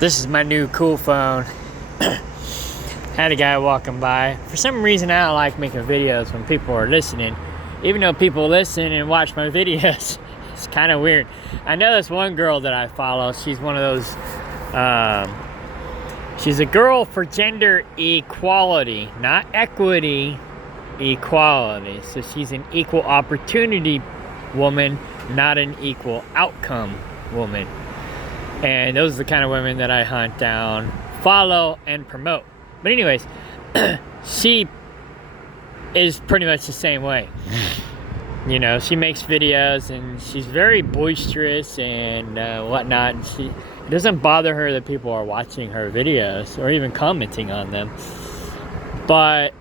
This is my new cool phone. Had a guy walking by. For some reason, I don't like making videos when people are listening. Even though people listen and watch my videos, it's kind of weird. I know this one girl that I follow. She's one of those, she's a girl for gender equality, not equity, equality. So she's an equal opportunity woman, not an equal outcome woman. And those are the kind of women that I hunt down, follow, and promote. But anyways, she is pretty much the same way. You know, she makes videos and she's very boisterous and whatnot. And it doesn't bother her that people are watching her videos or even commenting on them. But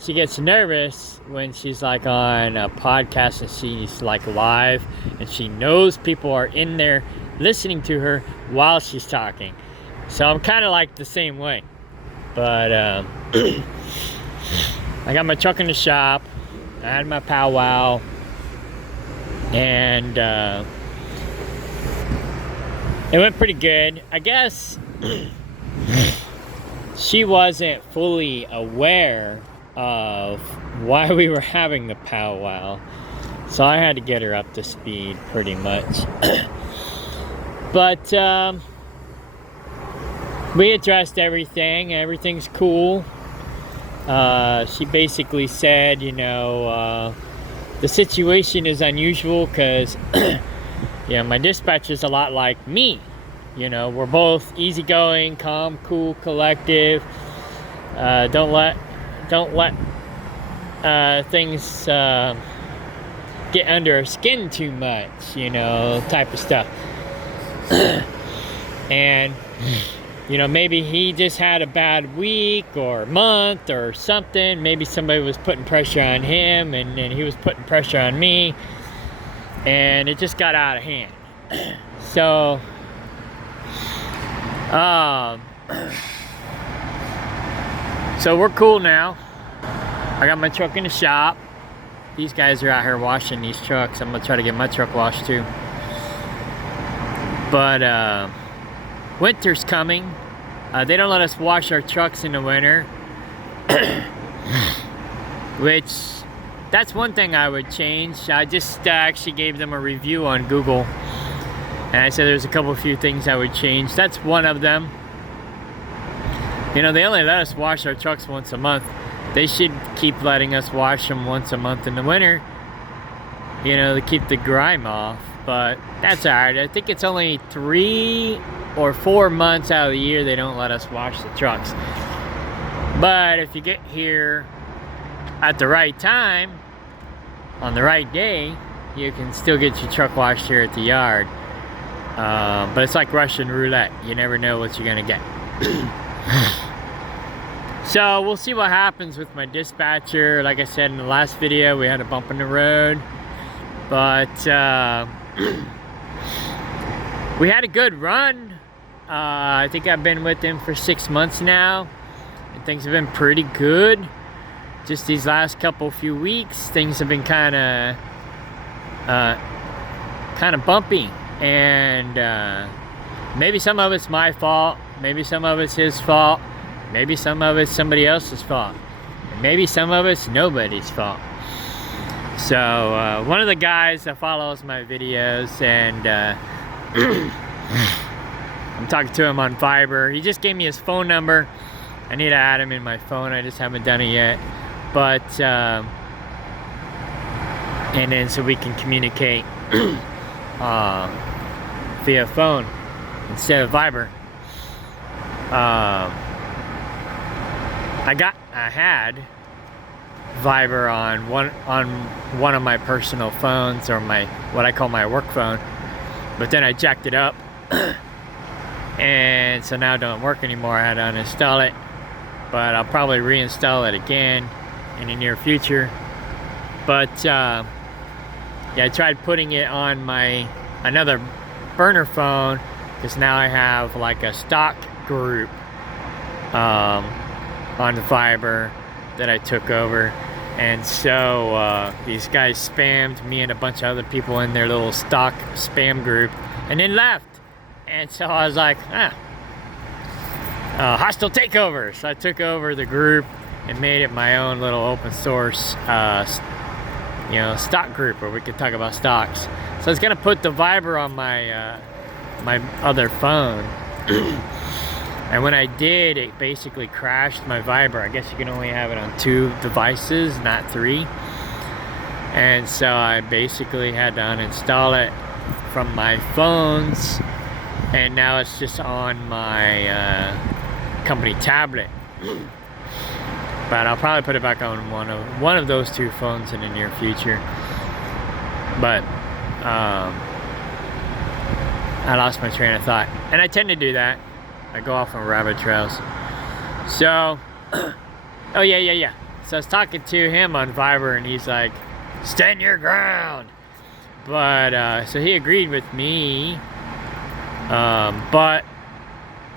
she gets nervous when she's like on a podcast and she's like live and she knows people are in there listening to her while she's talking. So I'm kind of like the same way. But I got my truck in the shop. I had my Powwow. And it went pretty good. I guess she wasn't fully aware of why we were having the Powwow. So I had to get her up to speed pretty much. But we addressed everything. Everything's cool. She basically said, you know, the situation is unusual because, yeah, my dispatcher's a lot like me. You know, we're both easygoing, calm, cool, collective. Don't let things get under our skin too much, you know, type of stuff. And, you know, maybe he just had a bad week or month or something. Maybe somebody was putting pressure on him and he was putting pressure on me. And it just got out of hand. So, so we're cool now. I got my truck in the shop. These guys are out here washing these trucks. I'm going to try to get my truck washed too. But winter's coming. They don't let us wash our trucks in the winter. Which, that's one thing I would change. I just actually gave them a review on Google. And I said there's a few things I would change. That's one of them. You know, they only let us wash our trucks once a month. They should keep letting us wash them once a month in the winter. You know, to keep the grime off. But that's alright. I think it's only 3 or 4 months out of the year they don't let us wash the trucks. But if you get here at the right time, on the right day, you can still get your truck washed here at the yard. But it's like Russian roulette. You never know what you're gonna get. So we'll see what happens with my dispatcher. Like I said in the last video, we had a bump in the road. But we had a good run. I think I've been with him for 6 months now. And things have been pretty good. Just these last few weeks, things have been kind of bumpy. And maybe some of it's my fault. Maybe some of it's his fault. Maybe some of it's somebody else's fault. And maybe some of it's nobody's fault. So one of the guys that follows my videos, and I'm talking to him on Viber. He just gave me his phone number. I need to add him in my phone. I just haven't done it yet. But and then so we can communicate via phone instead of Viber. I had Viber on one of my personal phones, or what I call my work phone, but then I jacked it up and so now it don't work anymore. I had to uninstall it, but I'll probably reinstall it again in the near future. But Yeah, I tried putting it on another burner phone, because now I have like a stock group on the Viber that I took over. And so these guys spammed me and a bunch of other people in their little stock spam group and then left. And so I was like, hostile takeover. So I took over the group and made it my own little open source stock group where we could talk about stocks. So I was gonna put the Viber on my my other phone. And when I did, it basically crashed my Viber. I guess you can only have it on 2 devices, not 3. And so I basically had to uninstall it from my phones, and now it's just on my company tablet. But I'll probably put it back on one of those 2 phones in the near future. But I lost my train of thought, and I tend to do that. I go off on rabbit trails. So, oh yeah. So I was talking to him on Viber, and he's like, "Stand your ground." But so he agreed with me. But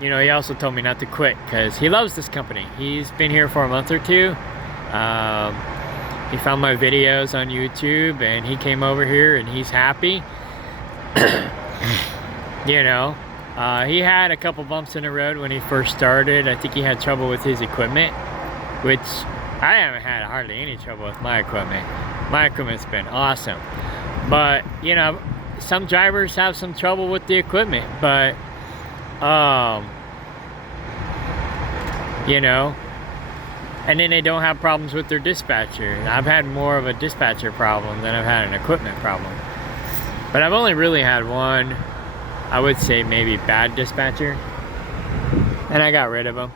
he also told me not to quit because he loves this company. He's been here for a month or 2. He found my videos on YouTube, and he came over here, and he's happy. He had a couple bumps in the road when he first started. I think he had trouble with his equipment, which I haven't had hardly any trouble with my equipment. My equipment's been awesome. But, some drivers have some trouble with the equipment, but, and then they don't have problems with their dispatcher. I've had more of a dispatcher problem than I've had an equipment problem. But I've only really had one, I would say maybe bad dispatcher, and I got rid of him.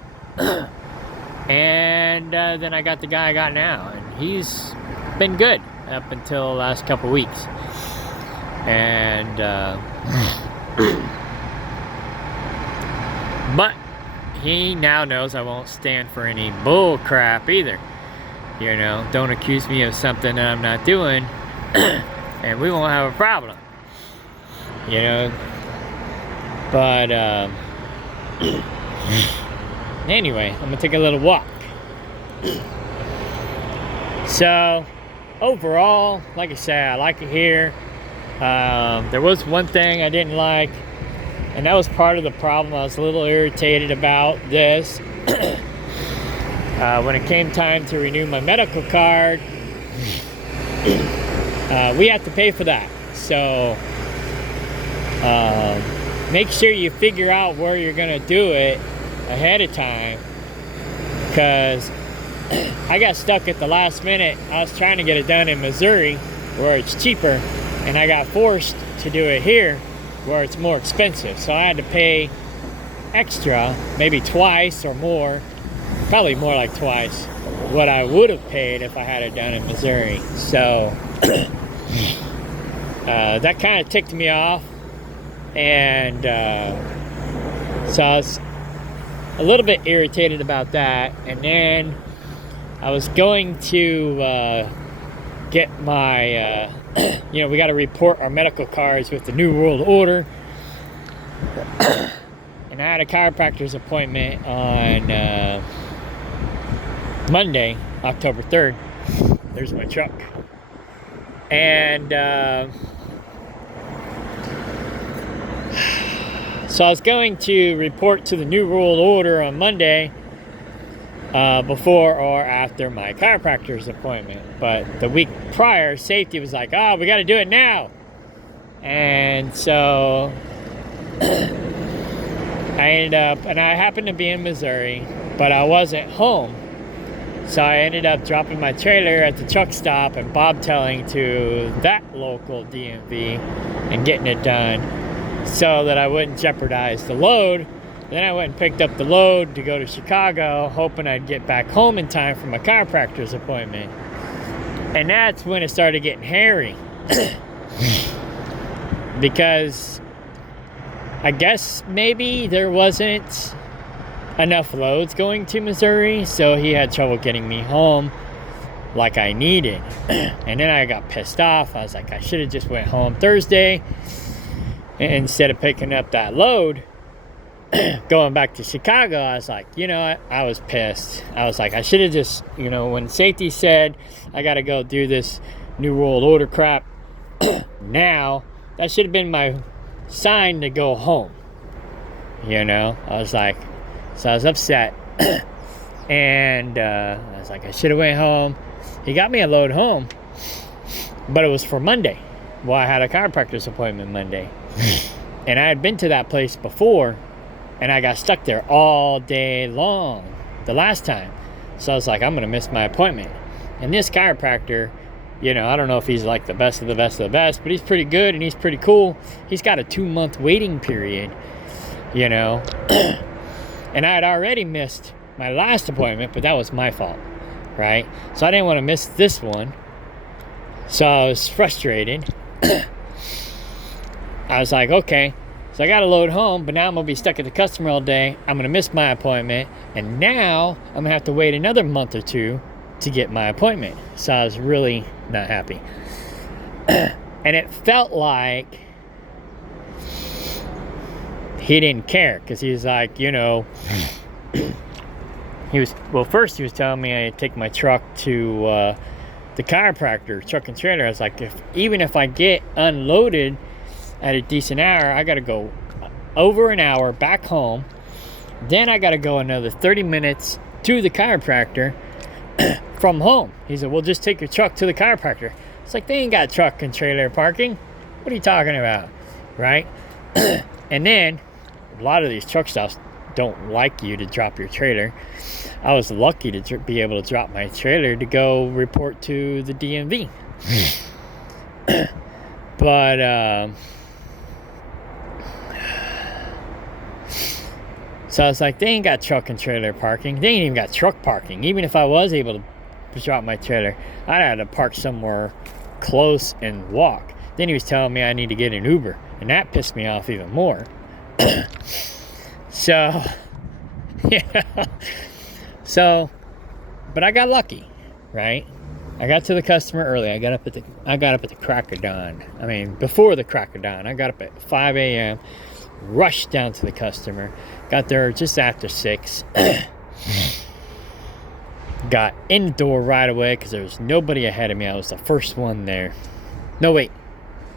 And then I got the guy I got now, and he's been good up until the last couple weeks. And but he now knows I won't stand for any bull crap either. Don't accuse me of something that I'm not doing, and we won't have a problem. But anyway, I'm gonna take a little walk. So overall, like I said, I like it here. There was one thing I didn't like, and that was part of the problem. I was a little irritated about this. When it came time to renew my medical card, we have to pay for that. So make sure you figure out where you're gonna do it ahead of time, because I got stuck at the last minute. I was trying to get it done in Missouri where it's cheaper, and I got forced to do it here where it's more expensive. So I had to pay extra, maybe twice or more, probably more like twice what I would have paid if I had it done in Missouri. So that kind of ticked me off. And so I was a little bit irritated about that. And then I was going to get my, we got to report our medical cards with the New World Order. And I had a chiropractor's appointment on Monday, October 3rd. There's my truck. And so I was going to report to the New World Order on Monday before or after my chiropractor's appointment. But the week prior, safety was like, we got to do it now. And so I ended up, and I happened to be in Missouri, but I wasn't home. So I ended up dropping my trailer at the truck stop and bobtailing to that local DMV and getting it done so that I wouldn't jeopardize the load. Then I went and picked up the load to go to Chicago, hoping I'd get back home in time for my chiropractor's appointment. And that's when it started getting hairy. Because I guess maybe there wasn't enough loads going to Missouri, so he had trouble getting me home. like I needed. And then I got pissed off. I was like, I should have just went home Thursday instead of picking up that load. Going back to Chicago, I was like, you know what? I was pissed. I was like, I should have just, you know, when safety said I got to go do this New World Order crap now, that should have been my sign to go home. You know, I was like, so I was upset. And I was like, I should have went home. He got me a load home, but it was for Monday. Well, I had a chiropractor's appointment Monday. And I had been to that place before, and I got stuck there all day long the last time. So I was like, I'm going to miss my appointment. And this chiropractor, you know, I don't know if he's like the best of the best of the best, but he's pretty good and he's pretty cool. He's got a 2-month waiting period, you know. And I had already missed my last appointment, but that was my fault, right? So I didn't want to miss this one. So I was frustrated. I was like, okay. So I got to load home, but now I'm going to be stuck at the customer all day. I'm going to miss my appointment. And now I'm going to have to wait another month or two to get my appointment. So I was really not happy. And it felt like he didn't care, because he was like, you know, first he was telling me I'd take my truck to the chiropractor, truck and trailer. I was like, even if I get unloaded at a decent hour, I got to go over an hour back home. Then I got to go another 30 minutes to the chiropractor from home. He said, well, just take your truck to the chiropractor. It's like, they ain't got truck and trailer parking. What are you talking about? Right? And then a lot of these truck stops don't like you to drop your trailer. I was lucky to be able to drop my trailer to go report to the DMV. But so I was like, they ain't got truck and trailer parking. They ain't even got truck parking. Even if I was able to drop my trailer, I'd have to park somewhere close and walk. Then he was telling me I need to get an Uber, and that pissed me off even more. So, yeah. So, but I got lucky, right? I got to the customer early. I got up at the crack of dawn. I mean, before the crack of dawn. I got up at 5 a.m., rushed down to the customer, got there just after 6. Got in the door right away because there was nobody ahead of me. I was the first one there. No, wait.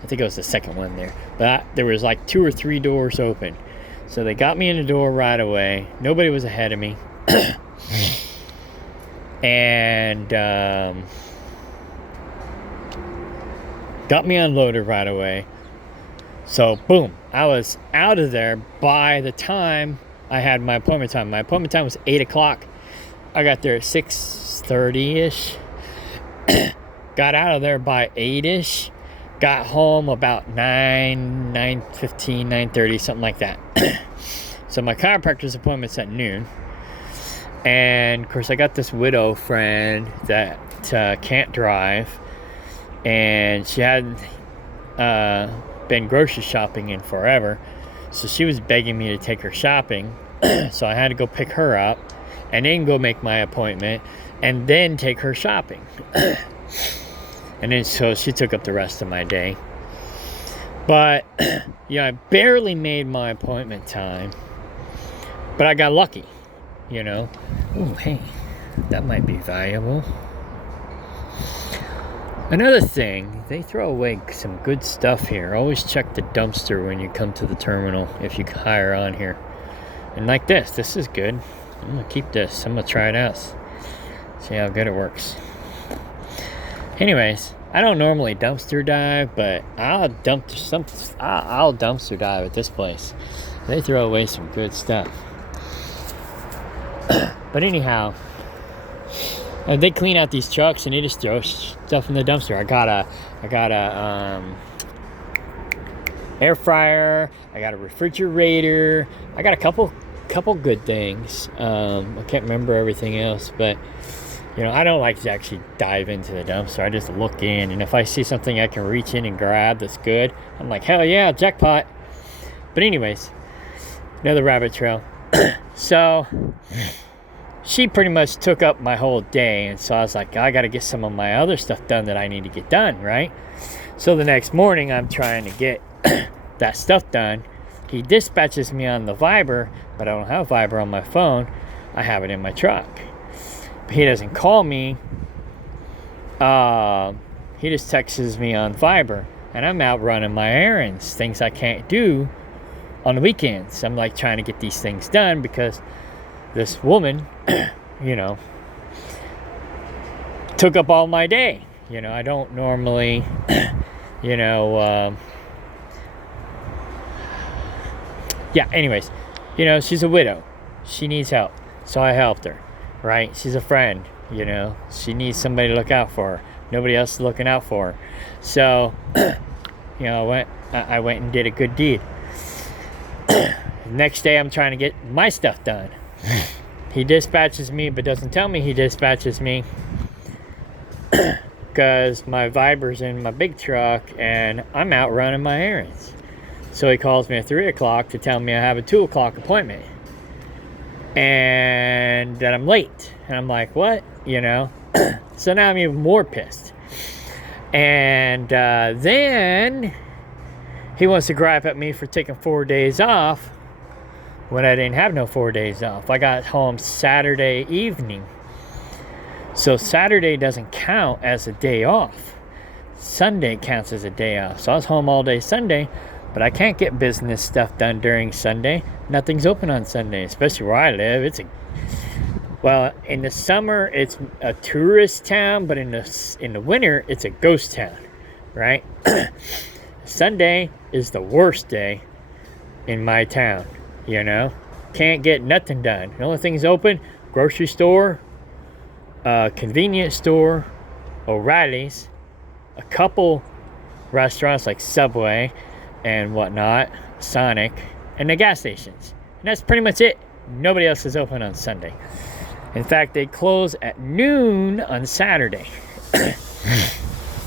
I think I was the second one there. But there was like 2 or 3 doors open. So they got me in the door right away. Nobody was ahead of me. And got me unloaded right away. So, boom. I was out of there by the time I had my appointment time. My appointment time was 8 o'clock. I got there at 6:30-ish. Got out of there by 8-ish. Got home about 9:15, 9:30, something like that. So my chiropractor's appointment's at noon. And, of course, I got this widow friend that can't drive. And she hadn't been grocery shopping in forever. So she was begging me to take her shopping. So I had to go pick her up and then go make my appointment and then take her shopping. And then so she took up the rest of my day. But, I barely made my appointment time. But I got lucky, Oh, hey, that might be valuable. Another thing, they throw away some good stuff here. Always check the dumpster when you come to the terminal if you hire on here. And like this is good. I'm going to keep this. I'm going to try it out. See how good it works. Anyways, I don't normally dumpster dive, but I'll dumpster dive at this place. They throw away some good stuff. But anyhow, they clean out these trucks and they just throw stuff in the dumpster. I got a air fryer. I got a refrigerator. I got a couple good things. I can't remember everything else, but I don't like to actually dive into the dumpster. I just look in, and if I see something I can reach in and grab that's good, I'm like, hell yeah, jackpot. But anyways, another rabbit trail. So she pretty much took up my whole day. And so I was like, I got to get some of my other stuff done that I need to get done, right? So the next morning, I'm trying to get that stuff done. He dispatches me on the Viber, but I don't have Viber on my phone. I have it in my truck. But he doesn't call me. He just texts me on Viber. And I'm out running my errands, things I can't do on the weekends. I'm like trying to get these things done because this woman, you know, took up all my day. You know, I don't normally, you know, yeah, anyways, you know, she's a widow. She needs help. So I helped her, right? She's a friend, you know. She needs somebody to look out for her. Nobody else is looking out for her. So, you know, I went and did a good deed. Next day, I'm trying to get my stuff done. He dispatches me, but doesn't tell me he dispatches me because my Viber's in my big truck and I'm out running my errands. So he calls me at 3 o'clock to tell me I have a 2 o'clock appointment and that I'm late. And I'm like, what? You know? So now I'm even more pissed. And then he wants to gripe at me for taking 4 days off when I didn't have no 4 days off. I got home Saturday evening. So Saturday doesn't count as a day off. Sunday counts as a day off. So I was home all day Sunday, but I can't get business stuff done during Sunday. Nothing's open on Sunday, especially where I live. Well, in the summer, it's a tourist town, but in the winter, it's a ghost town, right? Sunday is the worst day in my town, you know? Can't get nothing done. The only thing's open, grocery store, convenience store, O'Reilly's, a couple restaurants like Subway and whatnot, Sonic, and the gas stations. And that's pretty much it. Nobody else is open on Sunday. In fact, they close at noon on Saturday.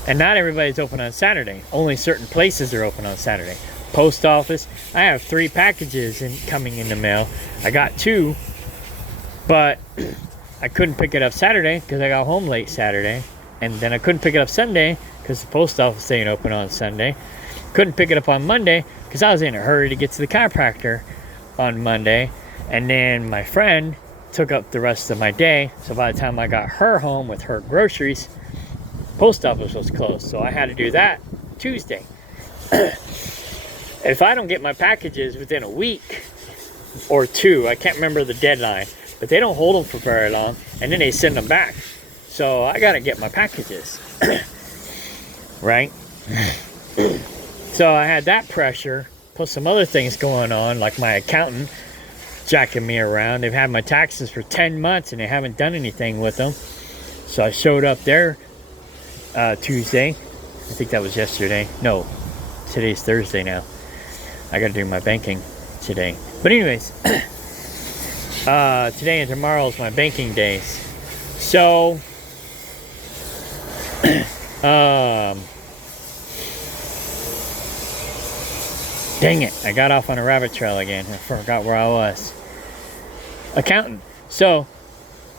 And not everybody's open on Saturday. Only certain places are open on Saturday. Post office. I have 3 packages coming in the mail. I got 2, but I couldn't pick it up Saturday because I got home late Saturday. And then I couldn't pick it up Sunday because the post office ain't open on Sunday. Couldn't pick it up on Monday because I was in a hurry to get to the chiropractor on Monday. And then my friend took up the rest of my day. So by the time I got her home with her groceries, post office was closed. So I had to do that Tuesday. If I don't get my packages within a week or 2, I can't remember the deadline, but they don't hold them for very long, and then they send them back. So I got to get my packages, right? So I had that pressure, plus some other things going on, like my accountant jacking me around. They've had my taxes for 10 months, and they haven't done anything with them. So I showed up there Tuesday. I think that was yesterday. No, today's Thursday now. I got to do my banking today. But anyways, today and tomorrow is my banking days. So, dang it, I got off on a rabbit trail again. I forgot where I was. Accountant. So,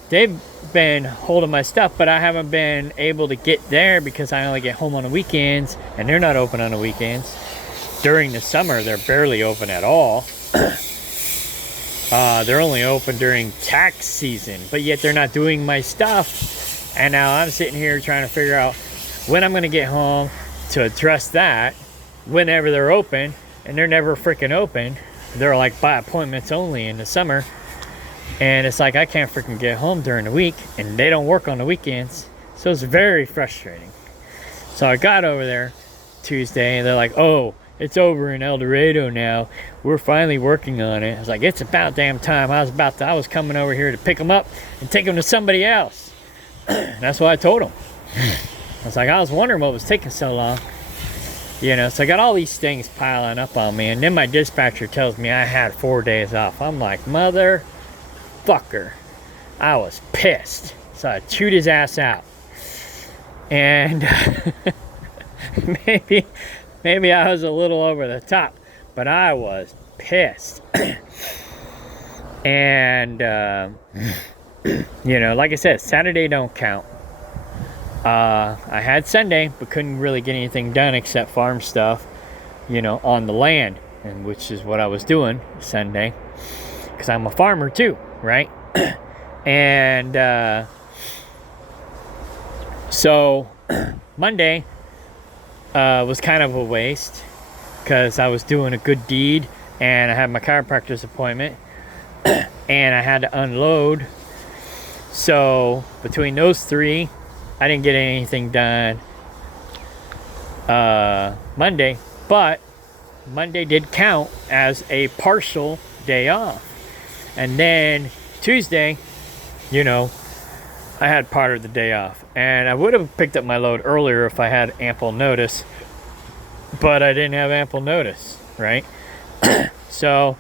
they've been holding my stuff, but I haven't been able to get there because I only get home on the weekends, and they're not open on the weekends. During the summer, they're barely open at all. They're only open during tax season, but yet they're not doing my stuff. And now I'm sitting here trying to figure out when I'm going to get home to address that whenever they're open, and they're never freaking open. They're like by appointments only in the summer. And it's like I can't freaking get home during the week, and they don't work on the weekends. So it's very frustrating. So I got over there Tuesday, and they're like, oh, it's over in El Dorado now. We're finally working on it. I was like, it's about damn time. I was coming over here to pick them up and take them to somebody else. That's what I told them. I was like, I was wondering what was taking so long. You know, so I got all these things piling up on me, and then my dispatcher tells me I had 4 days off. I'm like, motherfucker. I was pissed. So I chewed his ass out. And maybe I was a little over the top, but I was pissed. And You know, like I said, Saturday don't count. I had Sunday, but couldn't really get anything done except farm stuff, you know, on the land, and which is what I was doing Sunday, because I'm a farmer too, right? And so Monday was kind of a waste because I was doing a good deed and I had my chiropractor's appointment and I had to unload. So between those three, I didn't get anything done Monday, but Monday did count as a partial day off. And then Tuesday, you know, I had part of the day off. And I would have picked up my load earlier if I had ample notice, but I didn't have ample notice, right? So,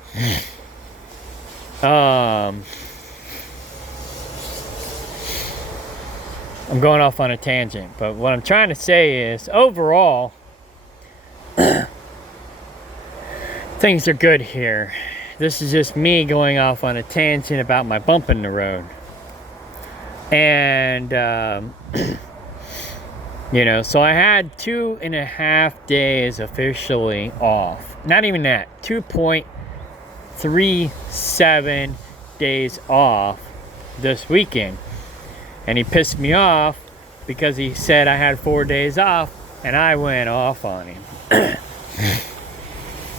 I'm going off on a tangent, but what I'm trying to say is overall, things are good here. This is just me going off on a tangent about my bump in the road. And, you know, so I had 2.5 days officially off. Not even that, 2.37 days off this weekend. And he pissed me off because he said I had 4 days off and I went off on him.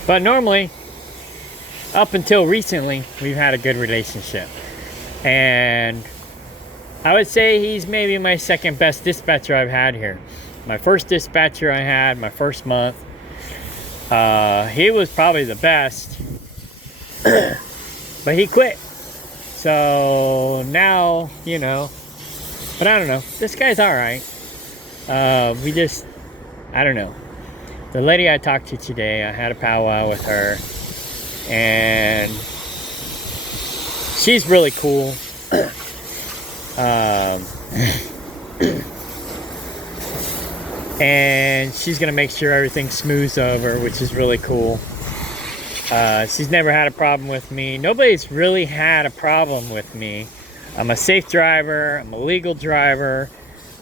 But normally, up until recently, we've had a good relationship. And I would say he's maybe my second best dispatcher I've had here. My first dispatcher I had, my first month, he was probably the best, but he quit. So now, you know, but I don't know. This guy's all right. I don't know. The lady I talked to today, I had a powwow with her, and she's really cool. And she's gonna make sure everything smooths over, which is really cool. She's never had a problem with me. Nobody's really had a problem with me. I'm a safe driver. I'm a legal driver.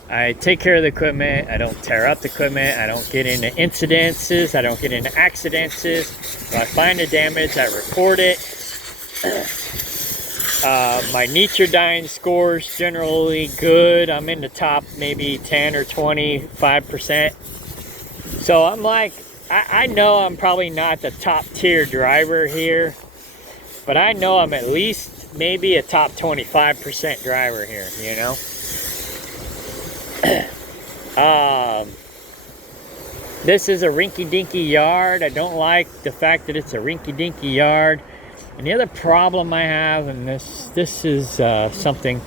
I take care of the equipment. I don't tear up the equipment. I don't get into incidences. I don't get into accidents. If I find the damage, I report it. My Nitrodyne score's generally good. I'm in the top maybe 10 or 25%. So I'm like, I know I'm probably not the top tier driver here, but I know I'm at least maybe a top 25% driver here, you know? This is a rinky-dinky yard. I don't like the fact that it's a rinky-dinky yard. And the other problem I have, and this is something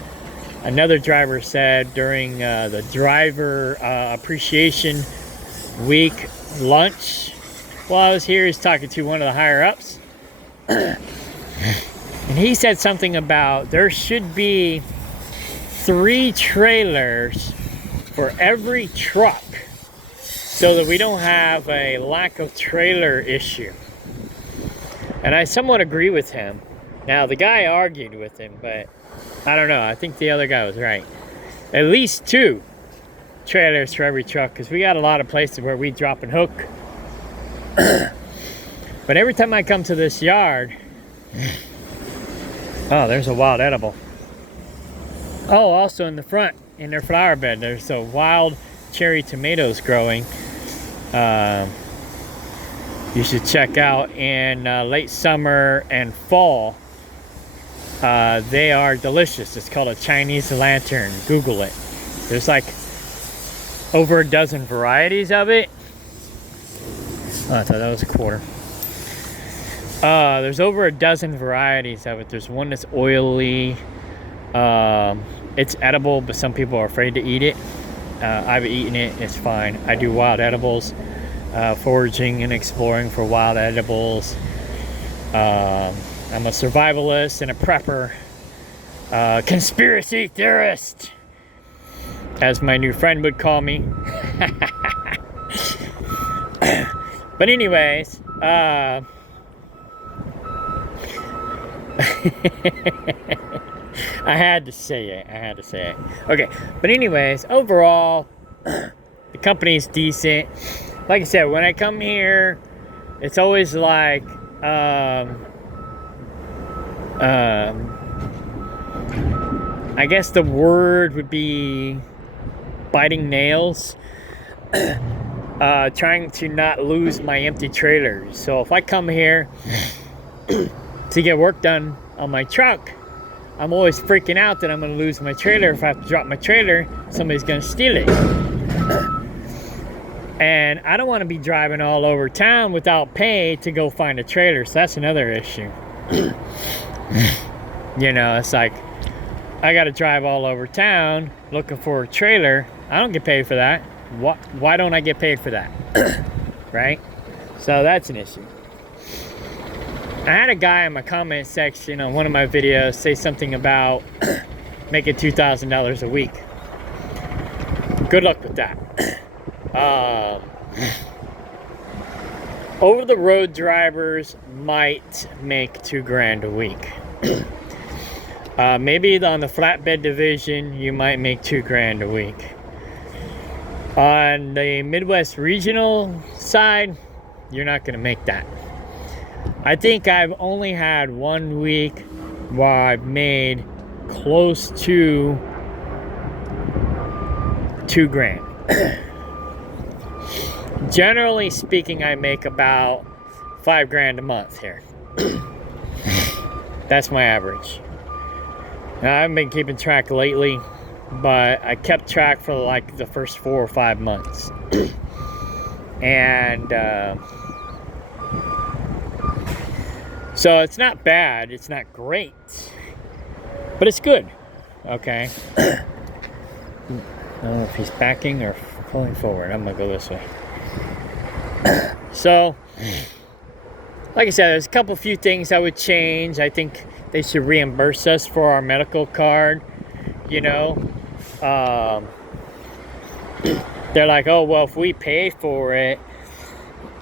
another driver said during the driver appreciation week lunch while I was here. He's talking to one of the higher ups, and he said something about there should be 3 trailers for every truck so that we don't have a lack of trailer issue. And I somewhat agree with him. Now, the guy argued with him, but I don't know. I think the other guy was right. At least 2 trailers for every truck, because we got a lot of places where we drop and hook. But every time I come to this yard, oh, there's a wild edible. Oh, also in the front, in their flower bed, there's a wild cherry tomatoes growing. You should check out in late summer and fall. They are delicious. It's called a Chinese lantern. Google it. There's like over a dozen varieties of it. Oh, I thought that was a quarter. There's over a dozen varieties of it. There's one that's oily. It's edible, but some people are afraid to eat it. I've eaten it. It's fine. I do wild edibles. Foraging and exploring for wild edibles. I'm a survivalist and a prepper. Conspiracy theorist, as my new friend would call me. But anyways, I had to say it. Okay, but anyways, overall, the company's decent. Like I said, when I come here, it's always like, I guess the word would be biting nails. Trying to not lose my empty trailers. So if I come here to get work done on my truck, I'm always freaking out that I'm going to lose my trailer. If I have to drop my trailer, somebody's going to steal it. And I don't want to be driving all over town without pay to go find a trailer. So that's another issue. You know, it's like, I got to drive all over town looking for a trailer. I don't get paid for that. Why don't I get paid for that? Right? So that's an issue. I had a guy in my comment section on one of my videos say something about making $2,000 a week. Good luck with that. Over the road drivers might make $2,000 a week. Maybe on the flatbed division, you might make $2,000 a week. On the Midwest regional side, you're not going to make that. I think I've only had 1 week where I've made close to $2,000. Generally speaking, I make about $5,000 a month here. That's my average. Now, I haven't been keeping track lately, but I kept track for like the first 4 or 5 months. And so it's not bad, it's not great, but it's good. Okay. I don't know if he's backing or pulling forward. I'm gonna go this way. So, like I said, there's a few things I would change. I think they should reimburse us for our medical card. You know, they're like, oh, well, if we pay for it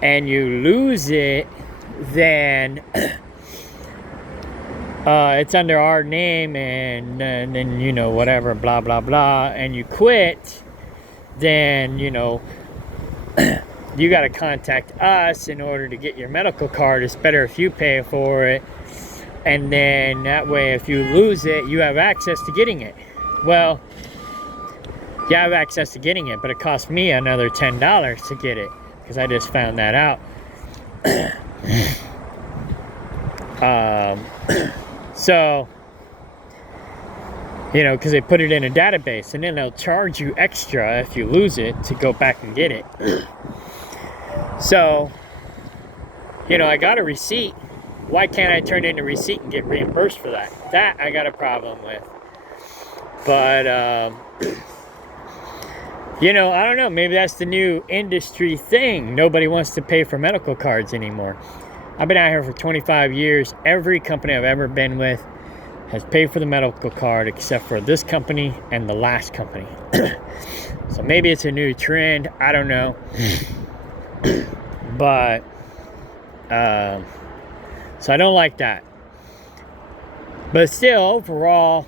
and you lose it, then it's under our name, and then, you know, whatever, blah, blah, blah, and you quit, then, you know, you got to contact us in order to get your medical card. It's better if you pay for it, and then that way, if you lose it, you have access to getting it. Well, you have access to getting it, but it cost me another $10 to get it, because I just found that out. So, you know, because they put it in a database, and then they'll charge you extra if you lose it to go back and get it. So, you know, I got a receipt. Why can't I turn in a receipt and get reimbursed for that? That I got a problem with. But, you know, I don't know. Maybe that's the new industry thing. Nobody wants to pay for medical cards anymore. I've been out here for 25 years. Every company I've ever been with has paid for the medical card except for this company and the last company. So maybe it's a new trend. I don't know. But, so I don't like that. But still, overall,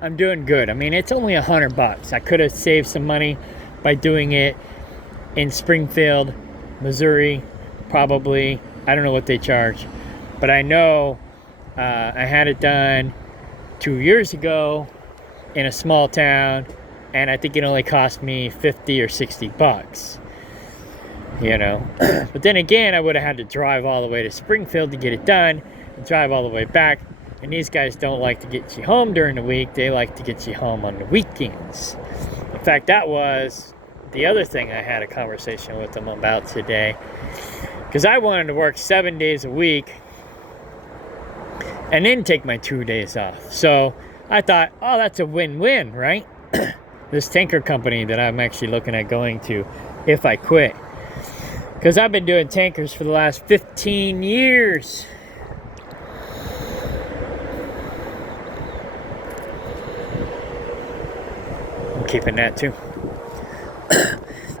I'm doing good. I mean, it's only $100. I could have saved some money by doing it in Springfield, Missouri, probably. I don't know what they charge, but I know I had it done 2 years ago in a small town, and I think it only cost me $50 or $60. You know, but then again, I would have had to drive all the way to Springfield to get it done, and drive all the way back. And these guys don't like to get you home during the week. They like to get you home on the weekends. In fact, that was the other thing I had a conversation with them about today. Because I wanted to work 7 days a week and then take my 2 days off. So I thought, oh, that's a win-win, right? This tanker company that I'm actually looking at going to if I quit. Because I've been doing tankers for the last 15 years. I'm keeping that too.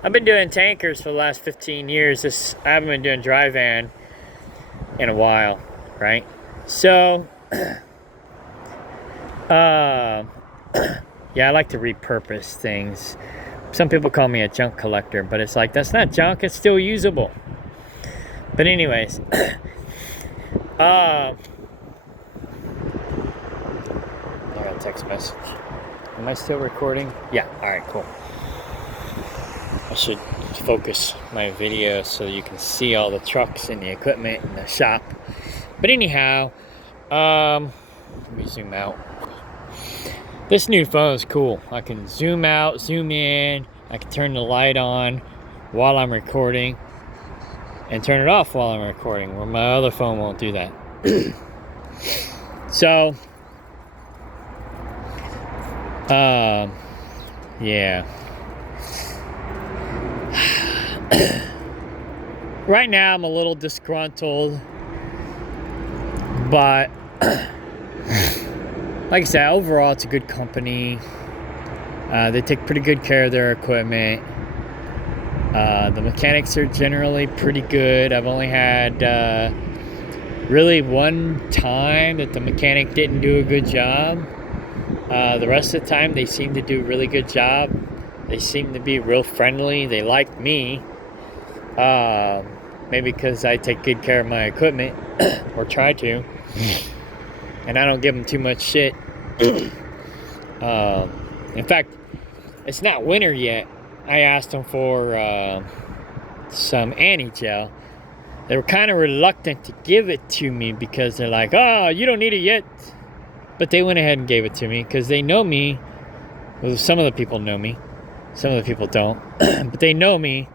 I've been doing tankers for the last 15 years. I haven't been doing dry van in a while, right? So, Uh, yeah, I like to repurpose things. Some people call me a junk collector, but it's like, that's not junk, it's still usable. But anyways, I got a text message. Am I still recording? Yeah, alright, cool. I should focus my video so you can see all the trucks and the equipment in the shop. But anyhow, let me zoom out. This new phone is cool. I can zoom out, zoom in. I can turn the light on while I'm recording and turn it off while I'm recording, where my other phone won't do that. So, yeah. Right now I'm a little disgruntled, but like I said, overall it's a good company. They take pretty good care of their equipment. The mechanics are generally pretty good. I've only had really one time that the mechanic didn't do a good job. The rest of the time they seem to do a really good job. They seem to be real friendly. They like me. Maybe because I take good care of my equipment, or try to, and I don't give them too much shit. In fact, it's not winter yet. I asked them for some anti-gel. They were kind of reluctant to give it to me because they're like, oh, you don't need it yet. But they went ahead and gave it to me because they know me. Well, some of the people know me. Some of the people don't. But they know me.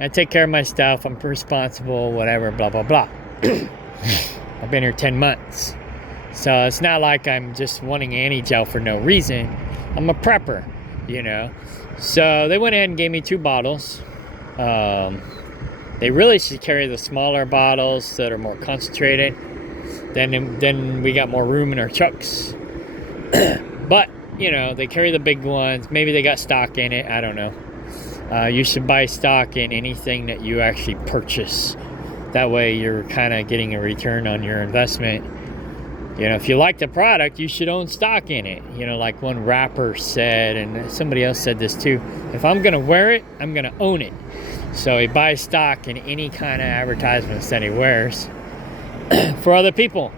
I take care of my stuff. I'm responsible, whatever, blah, blah, blah. I've been here 10 months. So it's not like I'm just wanting anti-gel for no reason. I'm a prepper, you know. So they went ahead and gave me 2 bottles. They really should carry the smaller bottles that are more concentrated. Then we got more room in our trucks. But, you know, they carry the big ones. Maybe they got stock in it. I don't know. You should buy stock in anything that you actually purchase. That way you're kind of getting a return on your investment. You know, if you like the product, you should own stock in it. You know, like one rapper said, and somebody else said this too. If I'm going to wear it, I'm going to own it. So he buys stock in any kind of advertisements that he wears for other people.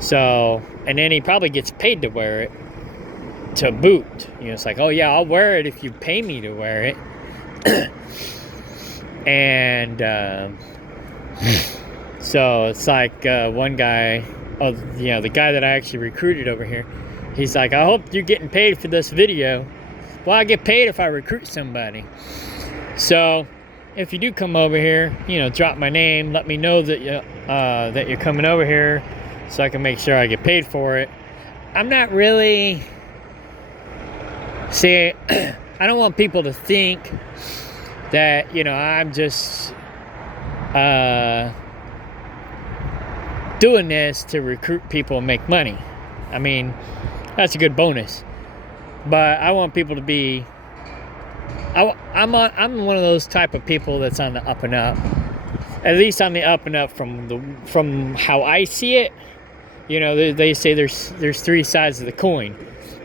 So, and then he probably gets paid to wear it. To boot, you know, it's like, oh yeah, I'll wear it if you pay me to wear it. And so it's like one guy, you know, the guy that I actually recruited over here, he's like, I hope you're getting paid for this video. Well, I get paid if I recruit somebody. So if you do come over here, you know, drop my name, let me know that you're coming over here, so I can make sure I get paid for it. I'm not really. See, I don't want people to think that, you know, I'm just doing this to recruit people and make money. I mean, that's a good bonus. But I want people to be, I'm one of those type of people that's on the up and up. At least on the up and up from how I see it. You know, they say there's 3 sides of the coin.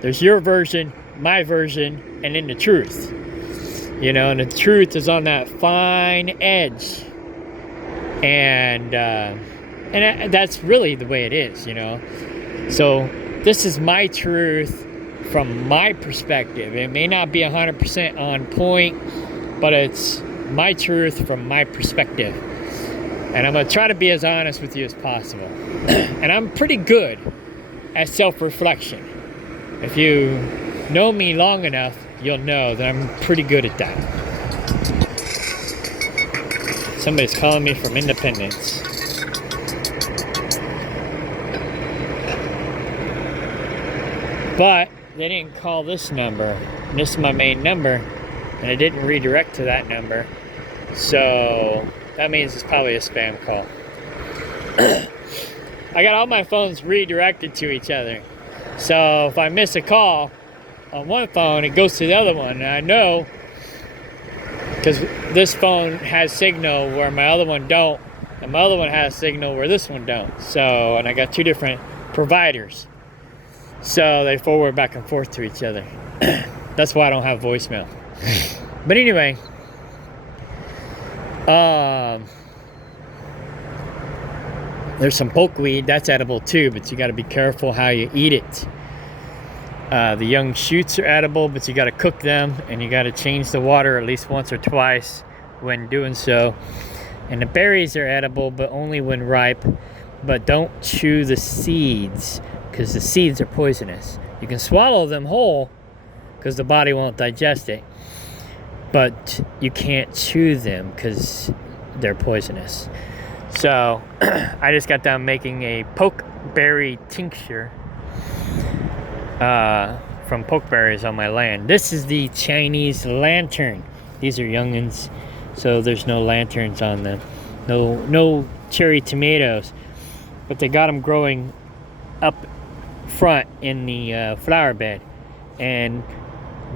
There's your version, my version, and then the truth. You know, and the truth is on that fine edge. And that's really the way it is, you know. So this is my truth from my perspective. It may not be 100% on point, but it's my truth from my perspective. And I'm going to try to be as honest with you as possible. And I'm pretty good at self-reflection. If you know me long enough, you'll know that I'm pretty good at that. Somebody's calling me from Independence. But they didn't call this number. And this is my main number, and it didn't redirect to that number. So that means it's probably a spam call. I got all my phones redirected to each other. So if I miss a call on one phone, it goes to the other one. And I know, because this phone has signal where my other one don't, and my other one has signal where this one don't. So, and I got 2 different providers. So they forward back and forth to each other. That's why I don't have voicemail. But anyway, there's some pokeweed that's edible too, but you got to be careful how you eat it. The young shoots are edible, but you got to cook them, and you got to change the water at least once or twice when doing so. And the berries are edible, but only when ripe. But don't chew the seeds, because the seeds are poisonous. You can swallow them whole, because the body won't digest it. But you can't chew them, because they're poisonous. So, I just got done making a pokeberry tincture from pokeberries on my land. This is the Chinese lantern. These are youngins, so there's no lanterns on them. No cherry tomatoes. But they got them growing up front in the flower bed. And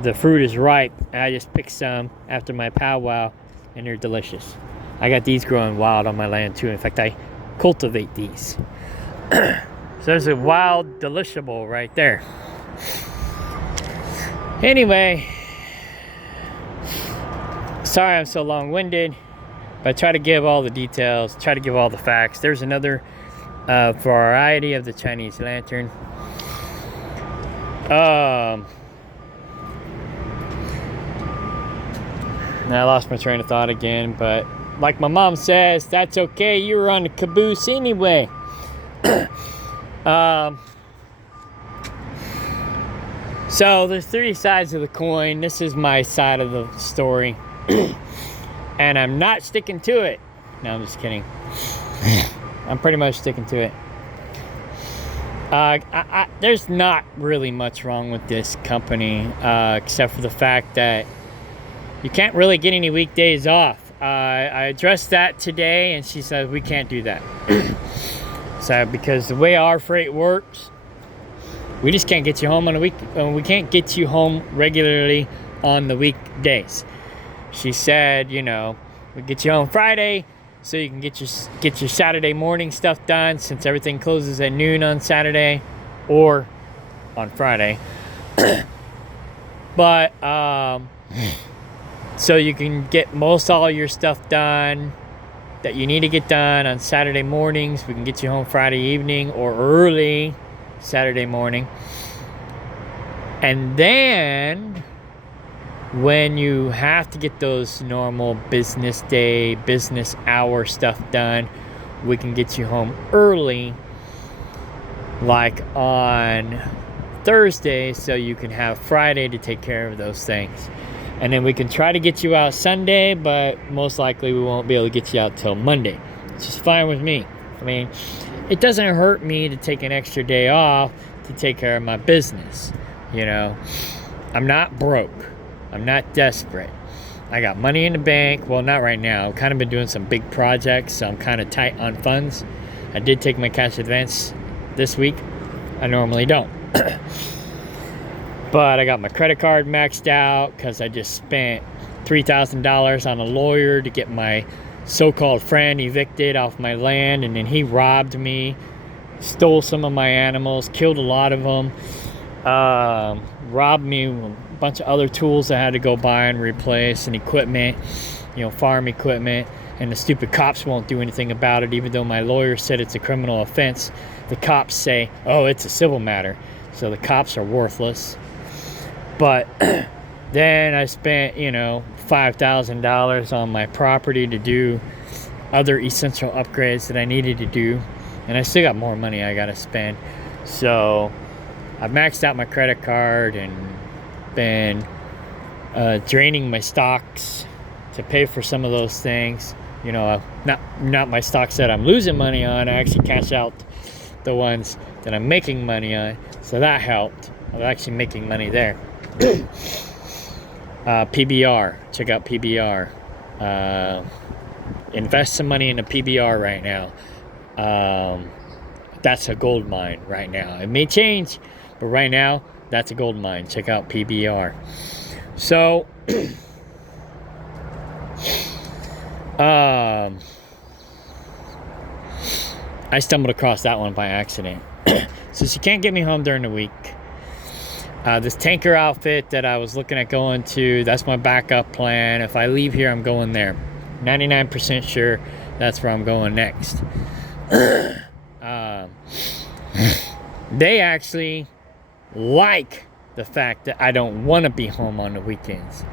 the fruit is ripe. I just picked some after my powwow, and they're delicious. I got these growing wild on my land too. In fact, I cultivate these. So there's a wild deliciable right there. Anyway, sorry I'm so long-winded, but I try to give all the details, try to give all the facts. There's another variety of the Chinese lantern. I lost my train of thought again, but like my mom says, that's okay, you were on the caboose anyway. So there's three sides of the coin. This is my side of the story. And I'm not sticking to it. No, I'm just kidding. I'm pretty much sticking to it. There's not really much wrong with this company, except for the fact that you can't really get any weekdays off. I addressed that today, and she said we can't do that. So because the way our freight works, we just can't get you home on a week. We can't get you home regularly on the weekdays. She said, you know, we get you home Friday, so you can get your Saturday morning stuff done, since everything closes at noon on Saturday or on Friday. But so you can get most all your stuff done that you need to get done on Saturday mornings. We can get you home Friday evening or early Saturday morning. And then when you have to get those normal business day, business hour stuff done, we can get you home early, like on Thursday, so you can have Friday to take care of those things. And then we can try to get you out Sunday, but most likely we won't be able to get you out till Monday. It's just fine with me. I mean, it doesn't hurt me to take an extra day off to take care of my business. You know, I'm not broke. I'm not desperate. I got money in the bank. Well, not right now. I've kind of been doing some big projects, so I'm kind of tight on funds. I did take my cash advance this week. I normally don't. But I got my credit card maxed out because I just spent $3,000 on a lawyer to get my so-called friend evicted off my land, and then he robbed me, stole some of my animals, killed a lot of them, robbed me a bunch of other tools I had to go buy and replace, and equipment, you know, farm equipment, and the stupid cops won't do anything about it, even though my lawyer said it's a criminal offense. The cops say, oh, it's a civil matter. So the cops are worthless. But then I spent, you know, $5,000 on my property to do other essential upgrades that I needed to do. And I still got more money I got to spend. So I've maxed out my credit card and been draining my stocks to pay for some of those things. You know, not my stocks that I'm losing money on. I actually cash out the ones that I'm making money on. So that helped. I'm actually making money there. PBR. Check out PBR. Invest some money in a PBR right now. That's a gold mine right now. It may change, but right now, that's a gold mine. Check out PBR. So, I stumbled across that one by accident. So she can't get me home during the week. This tanker outfit that I was looking at going to, that's my backup plan. If I leave here, I'm going there. 99% sure that's where I'm going next. They actually like the fact that I don't want to be home on the weekends.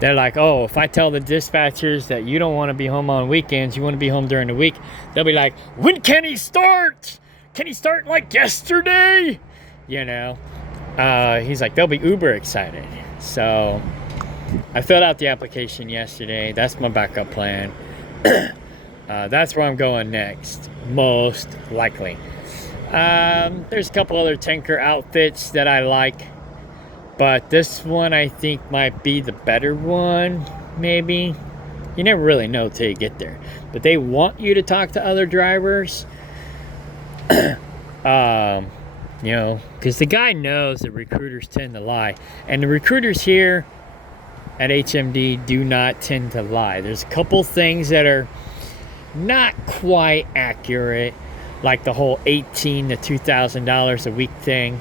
They're like, oh, if I tell the dispatchers that you don't want to be home on weekends, you want to be home during the week, they'll be like, when can he start? Can he start like yesterday? You know, he's like, they'll be uber excited. So I filled out the application yesterday. That's my backup plan. That's where I'm going next, most likely. There's a couple other tanker outfits that I like, but this one I think might be the better one, maybe. You never really know till you get there. But they want you to talk to other drivers. You know, because the guy knows that recruiters tend to lie. And the recruiters here at HMD do not tend to lie. There's a couple things that are not quite accurate, like the whole $18,000 to $2,000 a week thing.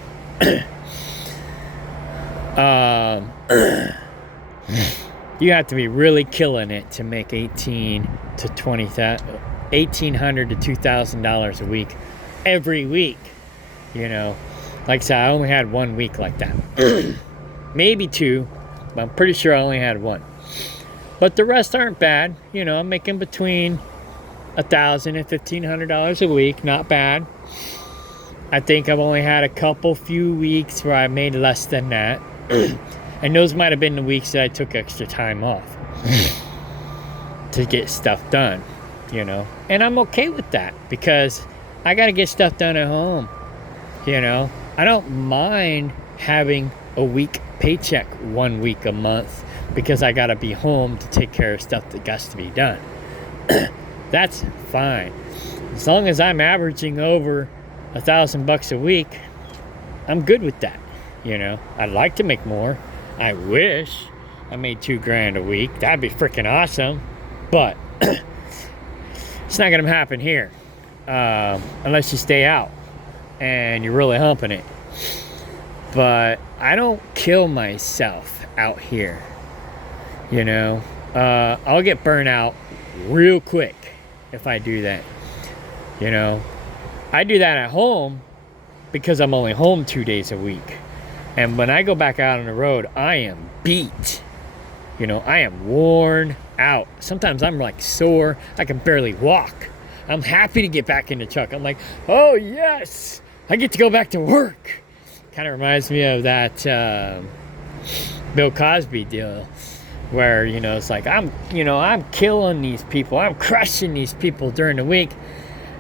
You have to be really killing it to make $1,800 to $2,000 a week every week. You know, like I said, I only had 1 week like that. Maybe 2, but I'm pretty sure I only had 1. But the rest aren't bad. You know, I'm making between $1,000 and $1,500 a week. Not bad. I think I've only had a few weeks where I made less than that. And those might have been the weeks that I took extra time off to get stuff done, you know. And I'm okay with that because I got to get stuff done at home, you know. I don't mind having a week paycheck 1 week a month because I got to be home to take care of stuff that got to be done. That's fine. As long as I'm averaging over $1,000 a week, I'm good with that. You know, I'd like to make more. I wish I made $2,000 a week. That'd be freaking awesome. But it's not gonna happen here unless you stay out and you're really humping it. But I don't kill myself out here. You know, I'll get burnt out real quick if I do that. You know, I do that at home because I'm only home 2 days a week. And when I go back out on the road, I am beat. You know, I am worn out. Sometimes I'm like sore. I can barely walk. I'm happy to get back in the truck. I'm like, oh yes, I get to go back to work. Kind of reminds me of that Bill Cosby deal where, you know, it's like, I'm killing these people. I'm crushing these people during the week.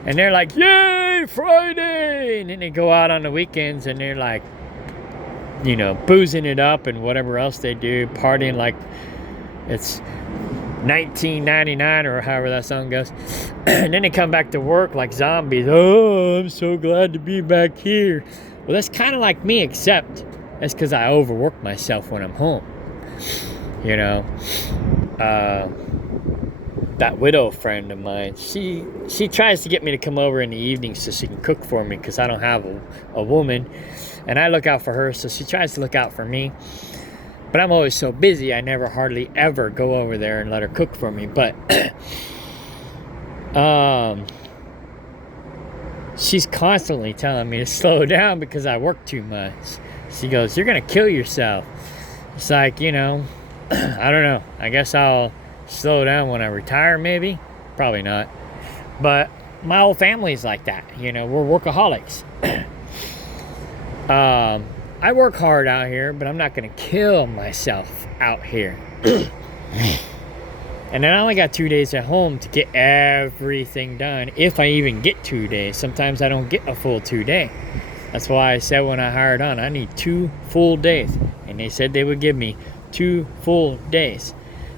And they're like, yay, Friday. And then they go out on the weekends and they're like, you know, boozing it up and whatever else they do, partying like it's 1999 or however that song goes. And then they come back to work like zombies. Oh, I'm so glad to be back here. Well, that's kind of like me, except that's because I overwork myself when I'm home. You know, that widow friend of mine, she tries to get me to come over in the evening so she can cook for me because I don't have a woman. And I look out for her, so she tries to look out for me. But I'm always so busy, I never hardly ever go over there and let her cook for me. But she's constantly telling me to slow down because I work too much. She goes, you're going to kill yourself. It's like, you know, I don't know. I guess I'll slow down when I retire, maybe. Probably not. But my whole family's like that. You know, we're workaholics. I work hard out here, but I'm not going to kill myself out here. And then I only got 2 days at home to get everything done, if I even get 2 days. Sometimes I don't get a full 2 day. That's why I said when I hired on, I need 2 full days. And they said they would give me 2 full days.